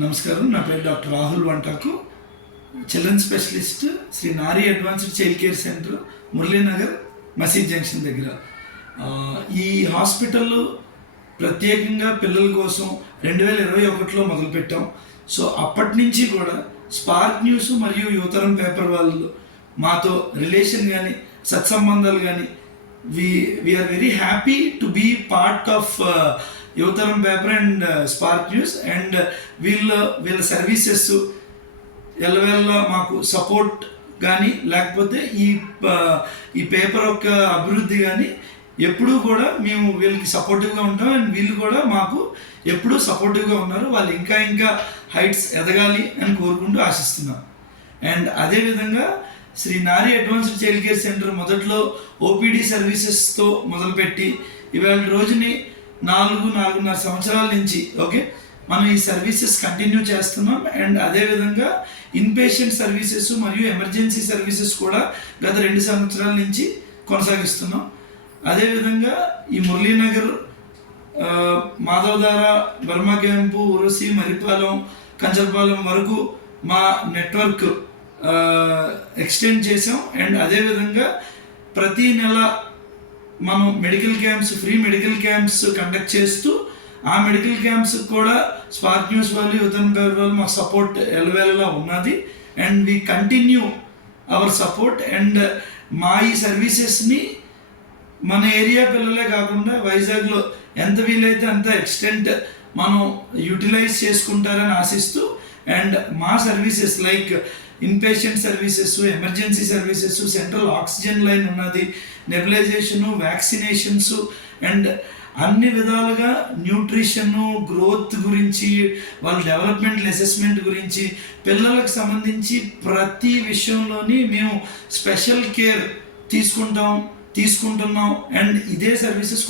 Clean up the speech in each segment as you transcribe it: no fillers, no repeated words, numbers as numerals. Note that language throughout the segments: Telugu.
నమస్కారం, నా పేరు doctor Rahul Vantaku, children specialist, Sri Nari advanced child care centre, Muralinagar, Masjid junction దగ్గర. ఈ హాస్పిటల్ ప్రత్యేకంగా పిల్లల కోసం 2021లో మొదలుపెట్టాం. సో అప్పటి నుంచి కూడా స్పార్క్ న్యూస్ మరియు యువతరం పేపర్ వాళ్ళు మాతో రిలేషన్ కానీ సత్సంబంధాలు కానీ we are very happy to be part of Yuvatharam paper and spark news. And వీళ్ళ సర్వీసెస్ ఎల్లవేళ మాకు సపోర్ట్ కానీ లేకపోతే ఈ పేపర్ యొక్క అభివృద్ధి కానీ ఎప్పుడూ కూడా మేము వీళ్ళకి సపోర్టివ్గా ఉంటాం. అండ్ వీళ్ళు కూడా మాకు ఎప్పుడూ సపోర్టివ్గా ఉన్నారు. వాళ్ళు ఇంకా హైట్స్ ఎదగాలి అని కోరుకుంటూ ఆశిస్తున్నాం. అండ్ అదేవిధంగా Shri Nari advanced child care centre మొదట్లో ఓపీడీ సర్వీసెస్తో మొదలుపెట్టి ఇవాళ రోజుని 4.5 సంవత్సరాల నుంచి మనం ఈ సర్వీసెస్ కంటిన్యూ చేస్తున్నాం. అండ్ అదేవిధంగా ఇన్పేషెంట్ సర్వీసెస్ మరియు ఎమర్జెన్సీ సర్వీసెస్ కూడా గత 2 సంవత్సరాల నుంచి కొనసాగిస్తున్నాం. అదేవిధంగా ఈ మురళీనగర్, మాధవధార, బర్మా క్యాంపు, ఉరసి, మరిపాలెం, కంచరపాలెం వరకు మా నెట్వర్క్ ఎక్స్టెండ్ చేసాం. అండ్ అదేవిధంగా ప్రతి నెల మనం medical camps, free medical camps conduct చేస్తూ ఆ మెడికల్ క్యాంప్స్ కూడా స్పార్క్ న్యూస్ వాళ్ళు, యువతరం పేపర్ వాళ్ళు మాకు సపోర్ట్ ఎలవేళలా ఉన్నది. And we continue our support. And మా ఈ సర్వీసెస్ని మన ఏరియా పిల్లలే కాకుండా వైజాగ్లో ఎంత వీలైతే అంత ఎక్స్టెంట్ మనం యూటిలైజ్ చేసుకుంటారని ఆశిస్తూ, అండ్ మా services like inpatient services, emergency services, central oxygen line ఉన్నది, నెబులైజేషను, వ్యాక్సినేషన్స్, అండ్ అన్ని విధాలుగా న్యూట్రిషను, గ్రోత్ గురించి, వాళ్ళ డెవలప్మెంటల్ అసెస్మెంట్ గురించి, పిల్లలకు సంబంధించి ప్రతి విషయంలోని మేము స్పెషల్ కేర్ తీసుకుంటున్నాం. అండ్ ఇదే సర్వీసెస్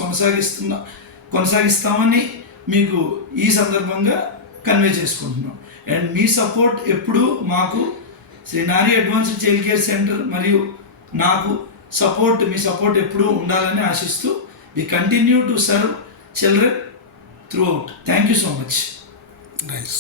కొనసాగిస్తామని మీకు ఈ సందర్భంగా కన్వే చేసుకుంటున్నాం. అండ్ మీ సపోర్ట్ ఎప్పుడు మాకు Shri Nari advanced child care centre మరియు నాకు మీ సపోర్ట్ ఎప్పుడూ ఉండాలని ఆశిస్తూ we continue to serve children throughout. Thank you so much. Nice.